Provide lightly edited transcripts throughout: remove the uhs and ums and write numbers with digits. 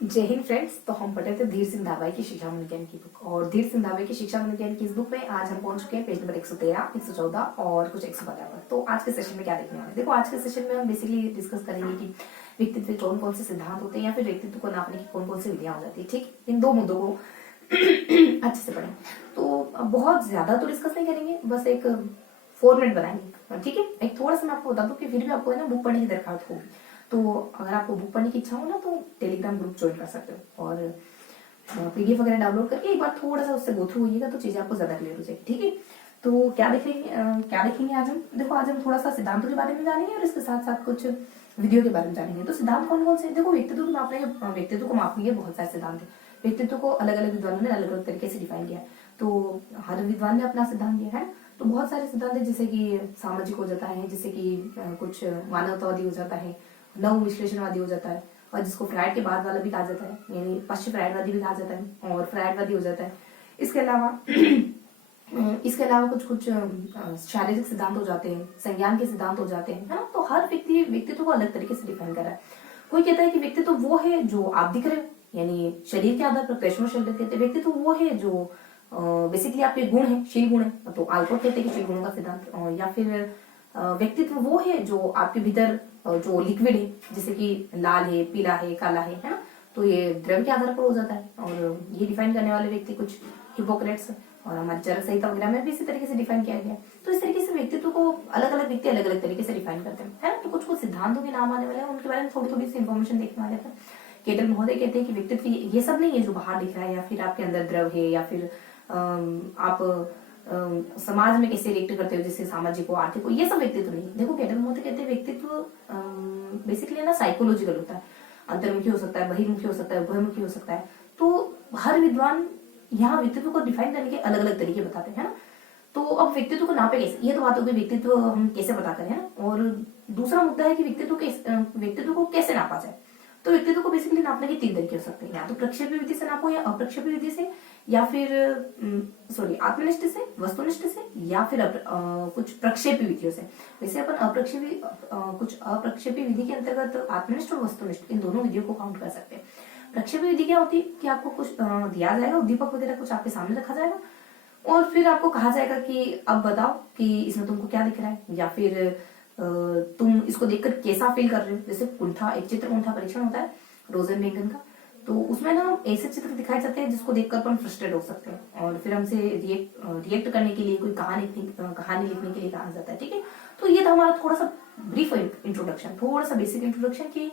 जय हिंद फ्रेंड्स। तो हम पढ़ रहे थे धीर सिंह धाबाई की शिक्षा विज्ञान की बुक, और धीर सिंह धाबाई की शिक्षा विज्ञान की इस बुक में आज हम पहुंच चुके हैं पेज नंबर 113, 114 और कुछ 115 पर। तो आज के सेशन में क्या देखने वाले हैं? देखो, आज के सेशन में हम बेसिकली डिस्कस करेंगे कि व्यक्तित्व के कौन कौन से सिद्धांत होते हैं या फिर व्यक्तित्व को नापने की कौन कौन सी विधियां हो जाती है। ठीक, इन दो मुद्दों को अच्छे से पढ़ें। तो बहुत ज्यादा तो डिस्कस नहीं करेंगे, बस एक फॉर्मेट बनाएंगे। ठीक है, एक थोड़ा सा मैं आपको बता दूं कि फिर भी आपको है ना बुक पढ़ने की दरकार होगी। तो अगर आपको बुक पढ़ने की इच्छा हो ना, तो टेलीग्राम ग्रुप ज्वाइन कर सकते हो और पीडीएफ वगैरह डाउनलोड करके एक बार थोड़ा सा उससे गो थ्रू होइएगा तो चीजें आपको ज्यादा क्लियर हो जाएगी। ठीक है, तो क्या देखेंगे आज हम? देखो, आज हम थोड़ा सा सिद्धांतों के बारे में जानेंगे और इसके साथ साथ कुछ विधियों के बारे में जानेंगे। तो सिद्धांत कौन कौन से? देखो, व्यक्तित्व को मापने के बहुत सारे सिद्धांत है। व्यक्तित्व को अलग अलग विद्वानों ने अलग अलग तरीके से डिफाइन किया है। तो हर विद्वान ने अपना सिद्धांत दिया है। तो बहुत सारे सिद्धांत है, जैसे कि सामाजिक हो जाता है, जैसे कि कुछ मानवतावादी हो जाता है, नव विश्लेषणवादी हो जाता है, और जिसको फ्रायड के बाद वाला भी कहा जाता है, यानी पश्चिम फ्रायडवादी भी कहा जाता है और फ्रायडवादी हो जाता है। इसके अलावा कुछ कुछ शारीरिक सिद्धांत हो जाते हैं, संज्ञान के सिद्धांत हो जाते हैं, है ना। तो हर व्यक्तित्व को अलग तरीके से डिफाइन कर रहा है। कोई कहता है कि व्यक्तित्व वो है जो आप दिख रहे हो, यानी शरीर के आधार पर कृष्ण शरीर कहते हैं। व्यक्तित्व वो है जो बेसिकली आपके गुण है, शील गुण है, तो आल्पोर्ट कहते हैं कि शील गुणों का सिद्धांत। या फिर व्यक्तित्व वो है जो आपके भीतर जो लिक्विड है, जैसे कि लाल है, पीला है, काला है ना। तो ये द्रव्य के आधार पर हो जाता है, और ये डिफाइन करने वाले व्यक्ति कुछ हिपोक्रेट्स और हमारी चरक संहिता वगैरह में भी इसी तरीके से डिफाइन किया गया है। तो इस तरीके से व्यक्तित्व को अलग अलग व्यक्ति अलग अलग तरीके से डिफाइन करते हैं, है ना। तो कुछ कुछ सिद्धांतों के नाम आने वाले हैं, उनके बारे में थोड़ी थोड़ी सी इन्फॉर्मेशन देखने वाले हैं। केटल महोदय कहते हैं कि व्यक्तित्व ये सब नहीं है जो बाहर दिख रहा है, या फिर आपके अंदर द्रव है, या फिर आप समाज में कैसे रिएक्ट करते हो, जैसे सामाजिक हो, आर्थिक हो, ये सब व्यक्तित्व नहीं। देखो, केटल महोदय कहते हैं व्यक्तित्व बेसिकली ना साइकोलॉजिकल होता है। अंतर्मुखी हो सकता है, बहिर्मुखी हो सकता है, उभयमुखी हो सकता है। तो हर विद्वान यहाँ व्यक्तित्व को डिफाइन करने के अलग अलग तरीके बताते हैं ना। तो अब व्यक्तित्व को नापे कैसे? ये तो बात हो गई व्यक्तित्व हम कैसे पता करें, है ना। और दूसरा मुद्दा है कि व्यक्तित्व को कैसे नापा जाए। तो व्यक्तित्व को बेसिकली नापने के 3 तरीके हो सकते हैं, या तो प्रक्षेपी विधि से नापो, या अप्रक्षेपी विधि से, या फिर आत्मनिष्ठ से, वस्तुनिष्ठ से, या फिर कुछ प्रक्षेपी विधियों से। वैसे अपन कुछ अप्रक्षेपी विधि के अंतर्गत आत्मनिष्ठ और वस्तुनिष्ठ इन दोनों विधियों को काउंट कर सकते हैं। प्रक्षेपी विधि क्या होती है कि आपको कुछ दिया जाएगा, उद्दीपक वगैरह कुछ आपके सामने रखा जाएगा, और फिर आपको कहा जाएगा कि अब बताओ कि इसमें तुमको क्या दिख रहा है, या फिर तुम इसको देखकर कैसा फील कर रहे हो। जैसे कुंठा, एक चित्र कुंठा परीक्षण होता है रोजनबेंगन का, तो उसमें ना ऐसे चित्र दिखाए जाते हैं जिसको देखकर अपन फ्रस्ट्रेट हो सकते हैं, और फिर हमसे रिएक्ट करने के लिए कोई कहानी लिखने के लिए कहा जाता है। ठीक है, तो ये था हमारा थोड़ा सा ब्रीफ इंट्रोडक्शन, थोड़ा सा बेसिक इंट्रोडक्शन की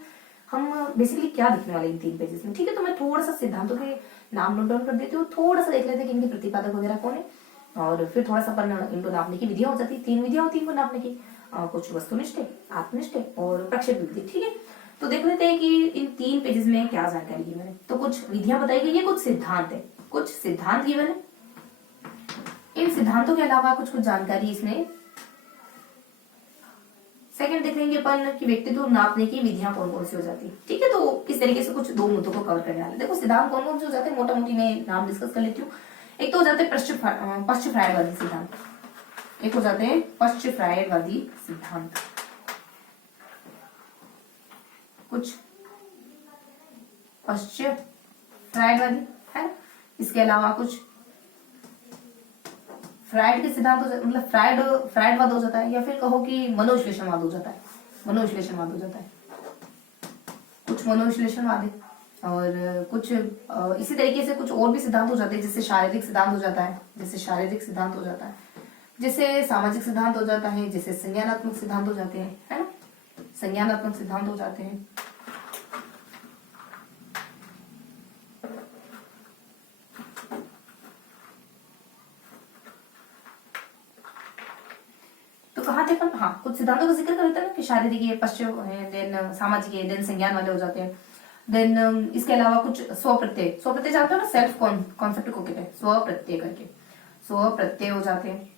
हम बेसिकली क्या दिखने वाले इन 3 पेजेस में। ठीक है, तो मैं थोड़ा सा सिद्धांतों के नाम नोट डाउन कर देती हूँ, थोड़ा सा देख लेते हैं कि इनके प्रतिपादक वगैरह कौन है, और फिर थोड़ा सा अपन इनको नापने की विधियां हो जाती है। 3 विधियां होती है इनको नापने की, कुछ वस्तुनिष्ठ है, आत्मनिष्ठ है और प्रक्षेप विधि। ठीक है, तो देख लेते हैं कि इन 3 पेजेस में क्या जानकारी दी मैंने। तो कुछ विधियां बताई गई है, कुछ सिद्धांत है, कुछ सिद्धांत गिवन है। इन सिद्धांतों के अलावा कुछ कुछ जानकारी इसमें सेकंड देखेंगे अपन कि व्यक्तित्व नापने की विधियां कौन कौन सी हो जाती है। ठीक है, तो इस तरीके से कुछ 2 मुद्दों को कवर करने वाले। देखो, सिद्धांत कौन कौन से हो जाते हैं, मोटा मोटी मैं नाम डिस्कस कर लेती हूँ। एक तो हो जाते हैं पश्चिम फ्रायडवादी सिद्धांत, एक हो जाते हैं पश्चिम फ्रायडवादी सिद्धांत, कुछ पश्चिम फ्रायडवादी है। इसके अलावा कुछ फ्रायड के सिद्धांत हो जाता, मतलब फ्रायडवाद हो जाता है, या फिर कहो कि मनोविश्लेषणवाद हो जाता है। मनोविश्लेषणवाद हो जाता है, कुछ मनोविश्लेषणवाद है, और कुछ इसी तरीके से कुछ और भी सिद्धांत हो जाते हैं, जैसे शारीरिक सिद्धांत हो जाता है, जैसे सामाजिक सिद्धांत हो जाता है, जैसे संज्ञानात्मक सिद्धांत हो जाते हैं, है ना। संज्ञानात्मक सिद्धांत हो जाते हैं। तो कहाँ थे अपन? हाँ, कुछ सिद्धांतों का जिक्र करते हैं ना कि शारीरिक है, पश्चिम है, देन सामाजिक है, देन संज्ञान वाले हो जाते हैं। देन इसके अलावा कुछ स्वप्रत्यय जानते हो ना, सेल्फ कॉन्सेप्ट को कहते हैं स्वप्रत्यय करके, स्वप्रत्यय हो जाते हैं,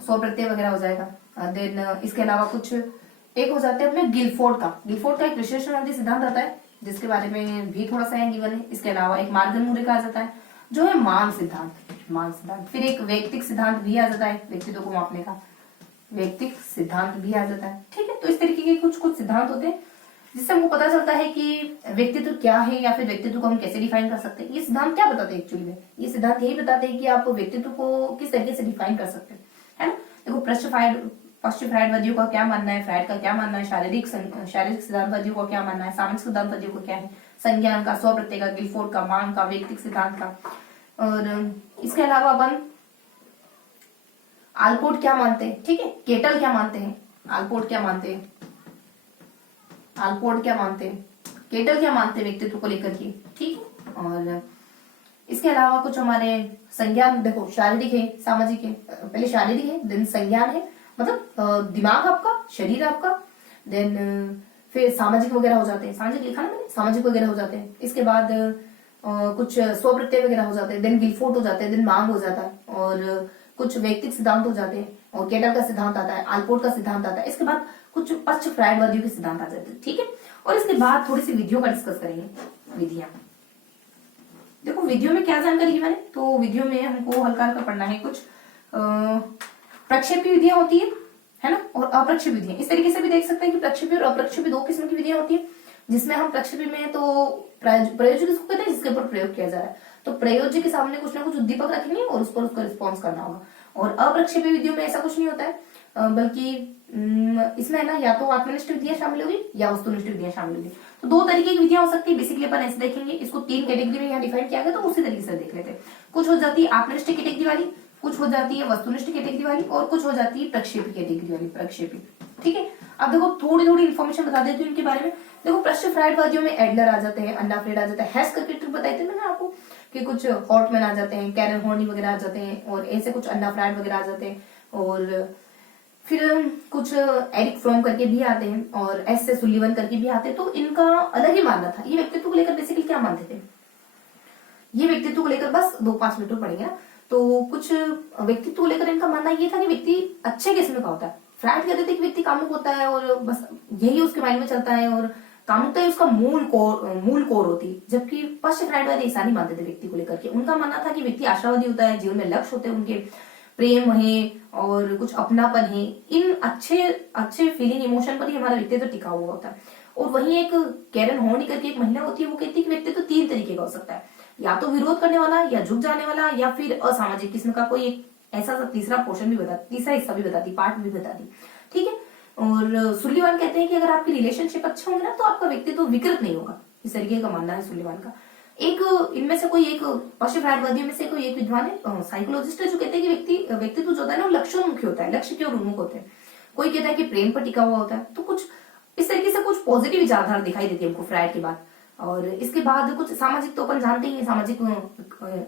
स्वप्रत्यय वगैरह हो जाएगा। देन इसके अलावा कुछ एक हो जाते हैं अपने गिलफोर्ड का एक विश्लेषणवादी सिद्धांत आता है, जिसके बारे में भी थोड़ा सा गिवन है। इसके अलावा एक मार्गन मूरे का आ जाता है जो है मान सिद्धांत। फिर एक वैयक्तिक सिद्धांत भी आ जाता है, व्यक्तित्व को मापने का वैयक्तिक सिद्धांत भी आ जाता है। ठीक है, तो इस तरीके के कुछ कुछ सिद्धांत होते हैं जिससे हमको पता चलता है कि व्यक्तित्व क्या है या फिर व्यक्तित्व को हम कैसे डिफाइन कर सकते हैं। ये सिद्धांत क्या बताते हैं एक्चुअली में? ये सिद्धांत यही बताते हैं कि आप व्यक्तित्व को किस तरीके से डिफाइन कर सकते हैं, है ना। देखो पश्चिम फ्राइडवादियों का क्या मानना है, फ्राइड का क्या मानना है, शारीरिक सिद्धांतवादियों का क्या मानना है, सामाजिक सिद्धांतवादियों का क्या है, संज्ञान का, स्व प्रत्यय का, गिलफोर्ड का, मांग का, व्यक्तिक सिद्धांत का। और इसके अलावा अपन आलपोर्ट क्या मानते हैं, ठीक है, केटल क्या मानते हैं, आलपोर्ट क्या मानते हैं, आलपोर्ट क्या मानते हैं, केटल क्या मानते हैं व्यक्तित्व को लेकर के, ठीक है। और इसके अलावा कुछ हमारे संज्ञान, देखो शारीरिक है, सामाजिक है, पहले शारीरिक है, देन संज्ञान है, मतलब दिमाग आपका, शरीर आपका, देन फिर सामाजिक वगैरह हो जाते हैं, सामाजिक लिखा ना मैंने, सामाजिक वगैरह हो जाते हैं। इसके बाद कुछ स्वप्रत्यय वगैरह हो जाते हैं, देन गिलफोर्ड हो जाते हैं, देन मांग हो जाता है, और कुछ व्यक्तिक सिद्धांत हो जाते हैं, और केटल का सिद्धांत आता है, आलपोर्ट का सिद्धांत आता है। इसके बाद कुछ पश्चिम फ्राइडवादियों के सिद्धांत आ जाते हैं, ठीक है। और इसके बाद थोड़ी सी विधियों का डिस्कस करेंगे, विधियां। देखो विधियों में क्या जानकारी है मैंने, तो विधियों में हमको हल्का हल्का पढ़ना है कुछ प्रक्षेपी विधियां होती है ना, और अप्रक्षेपी विधियां। इस तरीके से भी देख सकते हैं कि प्रक्षेपी और अप्रक्षेपी दो किस्म की विधियां होती है, जिसमें हम प्रक्षेपी में तो प्रयोज्य किसको कहते हैं, जिसके ऊपर प्रयोग किया जा रहा है, तो प्रयोज्य के सामने कुछ ना कुछ उद्दीपक रखेंगे और उस पर उसका रिस्पॉन्स करना होगा। और अप्रक्षेपी विधियों में ऐसा कुछ नहीं होता है, बल्कि इसमें है ना, या तो आत्मनिष्ठ विधियां शामिल होगी या वस्तुनिष्ठ विधियां शामिल होगी। तो दो तरीके की विधियां हो सकती है, बेसिकली अपन ऐसे देखेंगे, इसको तीन कैटेगरी में यहाँ डिफाइन किया गया, तो उसी तरीके से देख लेते हैं। कुछ हो जाती है आत्मनिष्ठ कैटेगरी वाली, कुछ हो जाती है वस्तुनिष्ठ कैटेगरी वाली, और कुछ हो जाती है प्रक्षेपी कैटेगरी वाली, प्रक्षेपी, ठीक है। अब देखो थोड़ी थोड़ी इन्फॉर्मेशन बता देती हूँ इनके बारे में। देखो पश्चिम फ्राइडवादियों में एडलर आ जाते हैं, अन्ना फ्रेड आ जाता है, हेस करके ट्रिक बताई थी मैंने आपको कि कुछ हॉर्टमैन आ जाते हैं, कैरन हॉर्नी वगैरह आ जाते हैं, और ऐसे कुछ अन्ना फ्राइड वगैरह आ जाते हैं, और फिर कुछ एरिक फ्रॉम करके भी आते हैं, और एस से सुलिवन करके भी आते हैं। तो इनका अलग ही मानना था। ये व्यक्तित्व को लेकर बेसिकली क्या मानते थे, ये व्यक्तित्व को लेकर बस 2-5 मिनट में पढ़ेंगे ना। तो कुछ व्यक्तित्व को लेकर इनका मानना ये था कि व्यक्ति अच्छे किस्म का होता है। फ्राइड कहते थे कि व्यक्ति कामुक होता है और बस यही उसके माइंड में चलता है, और कामुकता ही उसका मूल कोर होती है। जबकि पश्चिम फ्राइडवादी ऐसा नहीं मानते थे व्यक्ति को लेकर के। उनका मानना था कि व्यक्ति आशावादी होता है, जीवन में लक्ष्य होते हैं उनके, प्रेम है और कुछ अपनापन है, इन अच्छे फीलिंग इमोशन पर ही हमारा व्यक्तित्व टिका हुआ होता है। और वहीं एक कैरन हॉर्नी करके एक महिला होती है, वो कहती है कि व्यक्तित्व 3 तरीके का हो सकता है, या तो विरोध करने वाला, या झुक जाने वाला, या फिर असामाजिक किस्म का कोई एक ऐसा तीसरा पोर्शन भी बताती, तीसरा हिस्सा भी बताती, पार्ट भी बताती, ठीक है। और सुलिवान कहते हैं कि अगर आपकी रिलेशनशिप अच्छे होंगे ना, तो आपका व्यक्तित्व विकृत नहीं होगा। इस तरीके का मानना है सुलिवान का। एक इनमें से कोई एक पश्चिम फ्राइडवादियों में से कोई एक विद्वान है, साइकोलॉजिस्ट है, जो कहते हैं कि व्यक्तित्व जो होता है ना, वो लक्ष्योन्मुखी होता है, लक्ष्य की ओर उन्मुख होते हैं। कोई कहता है कि प्रेम पर टिका हुआ होता है। तो कुछ इस तरीके से कुछ पॉजिटिव विचारधारा दिखाई देती है हमको फ्राइड के बाद। और इसके बाद कुछ सामाजिक, तो अपन जानते ही सामाजिक,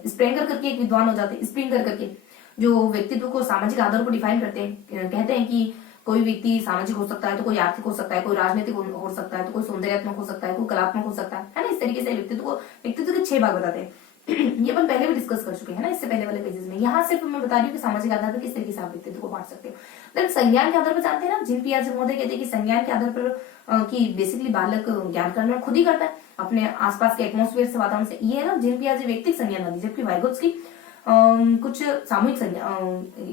स्प्रेंगर करके एक विद्वान हो जाते हैं, स्प्रिंगर करके, जो व्यक्तित्व को सामाजिक आधार पर डिफाइन करते हैं। कहते हैं कि कोई व्यक्ति सामाजिक हो सकता है, तो कोई आर्थिक हो सकता है, कोई राजनीतिक हो सकता है, तो कोई सौंदर्यात्मक हो सकता है, कोई कलात्मक हो सकता है ना। इस तरीके से व्यक्तित्व के 6 भाग बताते हैं। ये अपन पहले भी डिस्कस कर चुके हैं ना, इससे पहले वाले पेजेस में। यहाँ सिर्फ मैं बता रही हूँ कि सामाजिक आधार पर किस तरीके से आप व्यक्तित्व को बांट सकते हो। देन संज्ञान के आधार पर जानते हैं ना, जिन पियाजे महोदय कहते हैं कि संज्ञान के आधार पर कि बेसिकली बालक ज्ञान का निर्माण खुद ही करता है अपने आसपास के एटमोस्फेयर से, वातावरण से। ये है ना जिन पियाजे व्यक्तिक संज्ञानवादी, जबकि वाइगोत्स्की कुछ सामूहिक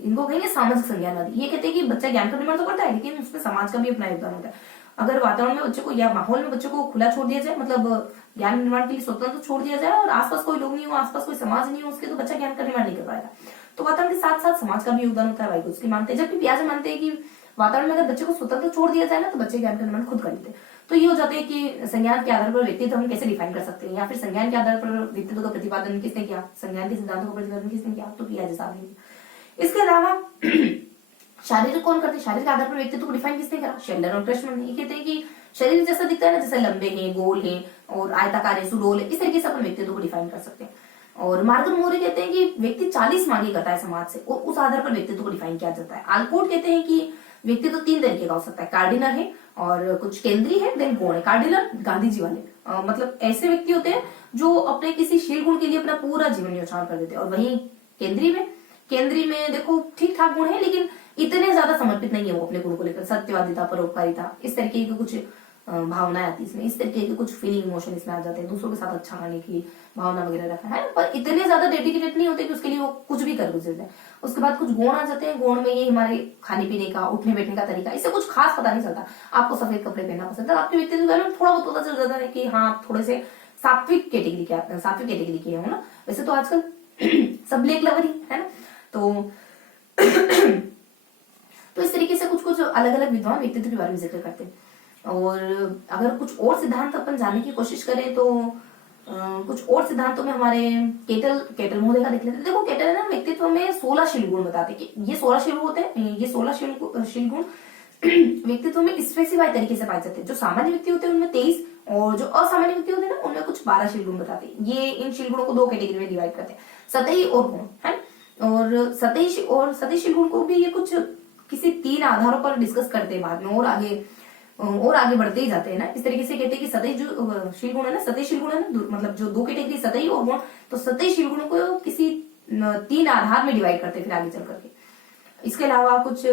इनको कहेंगे सामाजिक संज्ञानवादी। ये कहते हैं कि बच्चा ज्ञान का निर्माण तो करता है, लेकिन उसमें समाज का भी अपना योगदान होता है। अगर वातावरण में बच्चे को या माहौल में बच्चे को खुला छोड़ दिया जाए, मतलब ज्ञान निर्माण के लिए स्वतंत्र छोड़ दिया जाए, और आसपास कोई लोग नहीं हो, आसपास कोई समाज नहीं हो उसके, तो बच्चा ज्ञान का निर्माण नहीं कर पाएगा। तो वातावरण के साथ साथ समाज का भी योगदान होता है, वाइगोत्स्की मानते हैं। जबकि पियाजे मानते हैं कि वातावरण में अगर बच्चे को स्वतंत्र छोड़ दिया जाए ना, तो बच्चे ज्ञान का निर्माण खुद कर लेते हैं। तो ये हो जाते हैं कि संज्ञान के आधार पर व्यक्तित्व हम कैसे डिफाइन कर सकते हैं, या फिर संज्ञान के आधार पर व्यक्तित्व का प्रतिपादन किसने किया, संज्ञान के सिद्धांतों का प्रतिपादन किसने किया, तो पियाजे साहब ने। इसके अलावा शारीरिक कौन करते हैं, शारीरिक आधार पर व्यक्तित्व को डिफाइन किसने करा, शेल्डन और क्रशमैन। ये कहते हैं कि शरीर जैसा दिखता है ना, जैसे लंबे हैं, गोल हैं और आयताकार है, सुडोल है, इस तरीके से अपन व्यक्तित्व को डिफाइन कर सकते हैं। और मार्गन मोरे कहते हैं कि व्यक्ति 40 मांगे करता है समाज से, और उस आधार पर व्यक्तित्व को डिफाइन किया जाता है। आलपोर्ट कहते हैं कि व्यक्तित्व 3 तरीके का हो सकता है, कार्डिनल है और कुछ केंद्रीय है, देन गौण है। कार्डिनल गांधी जी वाले, मतलब ऐसे व्यक्ति होते हैं जो अपने किसी शील गुण के लिए अपना पूरा जीवन न्यौछावर कर देते हैं। और वहीं केंद्रीय में देखो ठीक ठाक गुण है, लेकिन इतने ज्यादा समर्पित नहीं है वो अपने गुण को लेकर, सत्यवादिता, परोपकारिता, इस तरीके के कुछ भावनाएं आती है इसमें, इस तरीके के कुछ फीलिंग इमोशन इसमें आ जाते हैं, दूसरों के साथ अच्छा करने की भावना वगैरह रखा है, पर इतने ज्यादा डेडिकेटेड नहीं होते कि उसके लिए वो कुछ भी कर गुजर जाए। उसके बाद कुछ गुण आ जाते हैं, गुण में ये हमारे खाने पीने का, उठने बैठने का तरीका, इससे कुछ खास पता नहीं चलता। आपको सफेद कपड़े पहनना पसंद है, आपके व्यक्तित्व के बारे में थोड़ा बहुत पता चल जाता है कि हाँ थोड़े से सात्विक कैटेगरी के हो ना। वैसे तो आजकल सब ब्लैक लवर ही है ना, तो तो इस तरीके से कुछ कुछ अलग अलग विद्वान व्यक्तित्व के बारे में जिक्र करते हैं। और अगर कुछ और सिद्धांत अपन जानने की कोशिश करें तो कुछ और सिद्धांतों में हमारे केटल महोदय का देख लेते हैं। देखो केटल है ना व्यक्तित्व में 16 शील गुण बताते हैं कि ये 16 शील होते हैं, ये 16 शील गुण व्यक्तित्व में स्पेसिफाई तरीके से पाए जाते हैं। जो सामान्य व्यक्ति होते हैं उनमें 23 और जो असामान्य व्यक्ति होते हैं ना उनमें कुछ 12 शील गुण बताते हैं। ये इन शील गुणों को 2 कैटेगरी में डिवाइड करते हैं, सतही और गुण है। और सतही शील गुण को भी ये कुछ किसी 3 आधारों पर डिस्कस करते हैं बाद में, और आगे बढ़ते ही जाते हैं ना। इस तरीके से कहते हैं कि सतही जो शील गुण है ना, सतही शील गुण है ना, मतलब जो 2 कैटेगरी सतही और गुण, तो सतही शील गुणों को किसी 3 आधार में डिवाइड करते हैं फिर आगे चल करके। इसके अलावा कुछ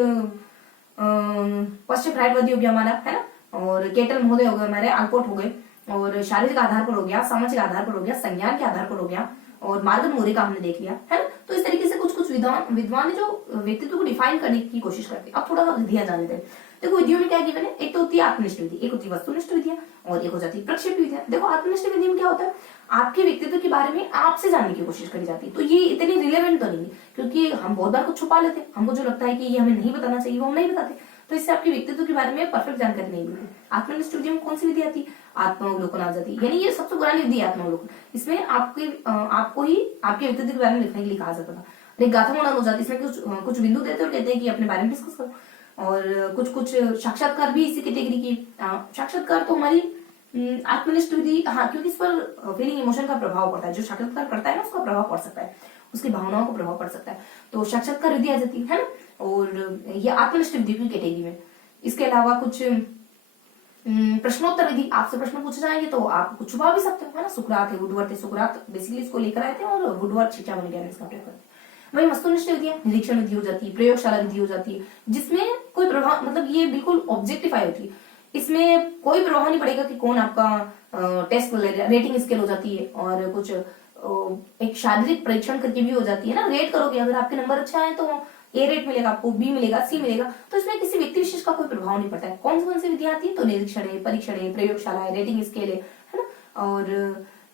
पश्चिम राइटवादी हो गया हमारा है ना, और केटल महोदय हो गए हमारे, आलपोर्ट हो गए, और शारीरिक आधार पर हो गया, सामाजिक आधार पर हो गया, संज्ञान के आधार पर हो गया, और मार्गन मोरे का हमने देख लिया है ना। तो इस तरीके से कुछ कुछ विद्वान जो व्यक्तित्व को डिफाइन करने की कोशिश करते हैं। अब थोड़ा विधियां जान लेते हैं। देखो विधियों में क्या गिवन है, एक तो होती है आत्मनिष्ठ विधि, एक होती है वस्तुनिष्ठ विधियां, और एक हो जाती है प्रक्षेप विधियां। देखो आत्मनिष्ठ विधि में क्या होता है, आपके व्यक्तित्व के बारे में आपसे जानने की कोशिश करी जाती है। तो ये इतनी रिलेवेंट तो नहीं है, क्योंकि हम बहुत बार कुछ छुपा लेते हैं, हमको जो लगता है कि ये हमें नहीं बताना चाहिए वो हम नहीं बताते, तो इससे आपके व्यक्तित्व के बारे में परफेक्ट जानकारी नहीं मिलती। आत्मनिष्ठ विधि में कौन सी विधि आती है, आत्मावलोकन आ जाती है, यानी ये सबसे पुरानी विधि है आत्मावलोकन। इसमें आपको ही आपके व्यक्तित्व के बारे में लिखने के लिए कहा जाता था। एक गाथा वर्णन हो जाती है, इसमें कुछ बिंदु देते हैं और कहते हैं कि अपने बारे में डिस्कस करो। और कुछ साक्षात्कार भी इसी कैटेगरी की, साक्षात्कार तो हमारी आत्मनिष्ठ विधि, हाँ क्योंकि इस पर फीलिंग इमोशन का प्रभाव पड़ता है, जो साक्षात्कार करता है ना उसका प्रभाव पड़ सकता है, उसकी भावनाओं को प्रभाव पड़ सकता है, तो साक्षात्कार विधि आ जाती है ना। और ये आत्मनिष्ठ विधि की कैटेगरी में। इसके अलावा कुछ प्रश्नोत्तर विधि, आपसे प्रश्न पूछे जाएंगे तो आप कुछ छुपा भी सकते हो है ना। सुकरात है, वुडवर्थ है, सुकरात बेसिकली इसको लेकर आए थे और वुडवर्थ शिक्षा बन गया इसका पेपर। वही वस्तुनिष्ठ विधियां, निरीक्षण विधि हो जाती है, प्रयोगशाला विधि हो जाती है, जिसमें कोई प्रभाव, मतलब ये बिल्कुल ऑब्जेक्टिफाई होती है, इसमें कोई प्रभाव नहीं पड़ेगा कि कौन आपका टेस्ट रेटिंग स्केल हो जाती है। और कुछ एक शारीरिक परीक्षण करके भी हो जाती है ना, रेट करोगे, अगर आपके नंबर अच्छा है तो ए रेट मिलेगा आपको, बी मिलेगा, सी मिलेगा, तो इसमें किसी व्यक्ति विशेष का कोई प्रभाव नहीं पड़ता है। कौन सी विधियां आती है, तो निरीक्षण है, परीक्षण है, प्रयोगशाला है, रेटिंग स्केल है ना। और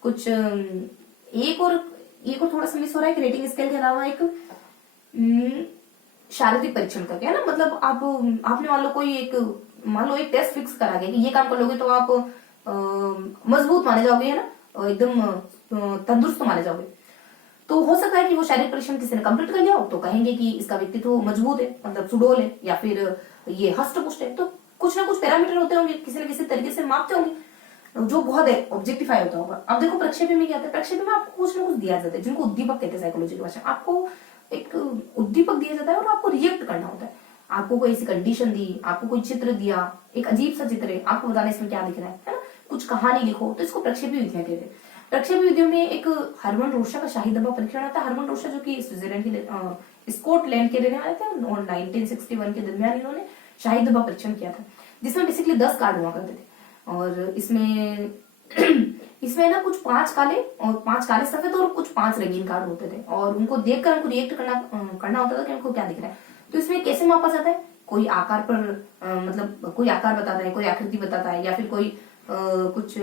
कुछ एक और थोड़ा सा मिस हो रहा है कि रेटिंग स्केल के अलावा एक शारीरिक परीक्षण करके है ना, मतलब आपने मान लो एक टेस्ट फिक्स करा गया कि ये काम कर लोगे तो आप मजबूत माने जाओगे है ना, एकदम तंदुरुस्त माने जाओगे। तो हो सकता है कि वो शारीरिक परीक्षण किसी ने कंप्लीट कर लिया हो तो कहेंगे कि इसका व्यक्तित्व मजबूत है, मतलब सुडोल है, या फिर ये हष्ट पुष्ट है। तो कुछ ना कुछ पैरामीटर होते होंगे, किसी न किसी तरीके से मापते होंगे, जो बहुत है ऑब्जेक्टिफाई होता होगा। अब देखो प्रक्षेप में क्या होता है, प्रक्षेप में आपको कुछ ना कुछ दिया जाता है, जिनको उद्दीपक कहते हैं साइकोलॉजी की भाषा। आपको एक उद्दीपक दिया जाता है और आपको रिएक्ट करना होता है। आपको कोई ऐसी कंडीशन दी, आपको कोई चित्र दिया, एक अजीब सा चित्र है, आपको बताना इसमें क्या लिख रहा है ना, कुछ कहानी लिखो, तो इसको प्रक्षेपी विधियां कहते हैं। प्रक्षेपी विधियों में एक हरमन रोशा का शाही दबाव परीक्षण आता है। हरमन रोशा जो कि स्विट्जरलैंड के स्कॉटलैंड के रहने वाले थे, और 1961 के दरमियान इन्होंने शाही दबाव परीक्षण किया था, जिसमें बेसिकली 10 कार्ड हुआ करते थे। और इसमें ना कुछ 5 काले और 5 काले सफेद और कुछ 5 रंगीन कार्ड होते थे, और उनको देखकर उनको रिएक्ट करना होता था कि उनको क्या दिख रहा है। तो इसमें कैसे मापा जाता है, कोई आकार पर मतलब कोई आकार बताता है, कोई आकृति बताता है, या फिर कोई कुछ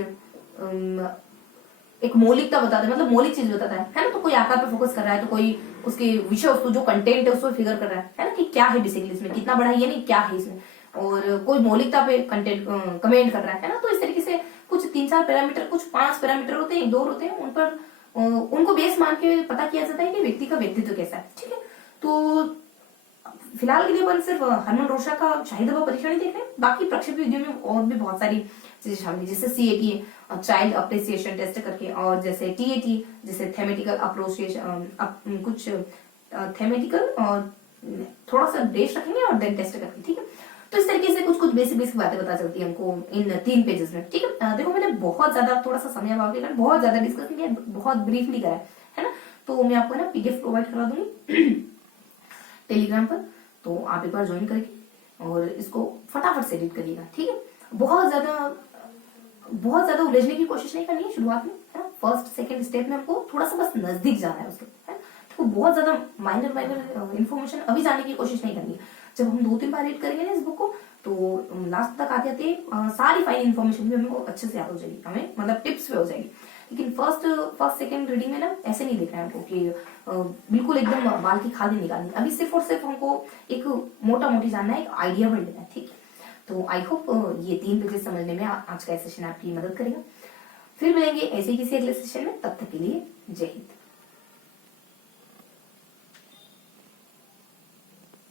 एक मौलिकता बताता है, मतलब मौलिक चीज बताता है ना। तो कोई आकार पर फोकस कर रहा है, तो कोई उसके विषय वस्तु जो कंटेंट है उसको फिगर कर रहा है ना, कि क्या है बेसिकली इसमें, कितना बड़ा है ये नहीं, क्या है इसमें। और कोई मौलिकता पे कंटेंट कमेंट कर रहा है ना। तो इस तरीके से कुछ 3-4 पैरामीटर, कुछ 5 पैरामीटर होते हैं, 2 होते हैं, उन पर उनको बेस मान के पता किया जाता है कि व्यक्ति का व्यक्तित्व कैसा है। ठीक है, तो फिलहाल के लिए अपन सिर्फ हरमन रोशा का शाही दबाव परीक्षण ही देख रहे हैं। बाकी प्रक्षेपी विधियों में और भी बहुत सारी चीजें शामिल है, जैसे CAT चाइल्ड अप्रिसिएशन टेस्ट करके, और जैसे TAT जैसे थेमेटिकल अप्रोसिएशन, कुछ थेमेटिकल और थोड़ा सा डेश रखेंगे और देन टेस्ट करके। ठीक है, तो इस तरीके से कुछ कुछ बेसिक बातें पता चलती है हमको इन 3 पेजेस में। ठीक है, देखो मैंने बहुत ज्यादा थोड़ा सा समय अभाव के कारण बहुत ज्यादा डिस्कस किया, बहुत ब्रीफली करा है ना। तो मैं आपको ना PDF प्रोवाइड करा दूंगी टेलीग्राम पर, तो आप एक बार ज्वाइन करके और इसको फटाफट से एडिट करिएगा। ठीक है, बहुत ज्यादा उलझने की कोशिश नहीं करनी है शुरुआत में, है ना। फर्स्ट सेकंड स्टेप में हमको थोड़ा सा बस नजदीक जाना है उसके, है ना। तो बहुत ज्यादा माइनर इन्फॉर्मेशन अभी जाने की कोशिश नहीं करनी है। जब हम 2-3 बार रीड करेंगे ना इस बुक को, तो लास्ट तक आते आते सारी फाइन इन्फॉर्मेशन भी हमको अच्छे से याद हो जाएगी, हमें मतलब टिप्स पे हो जाएगी। लेकिन फर्स्ट सेकंड रीडिंग में ना ऐसे नहीं देखना है हमको कि बिल्कुल एकदम बाल की खाल ही निकालनी। अभी सिर्फ और सिर्फ हमको एक मोटा मोटी जानना है, एक आइडिया भर लेना है, ठीक है। तो आई होप ये 3 पेजेस समझने में आज का सेशन आपकी मदद करेगा। फिर मिलेंगे ऐसे ही किसी अगले सेशन में, तब तक के लिए जय हिंद।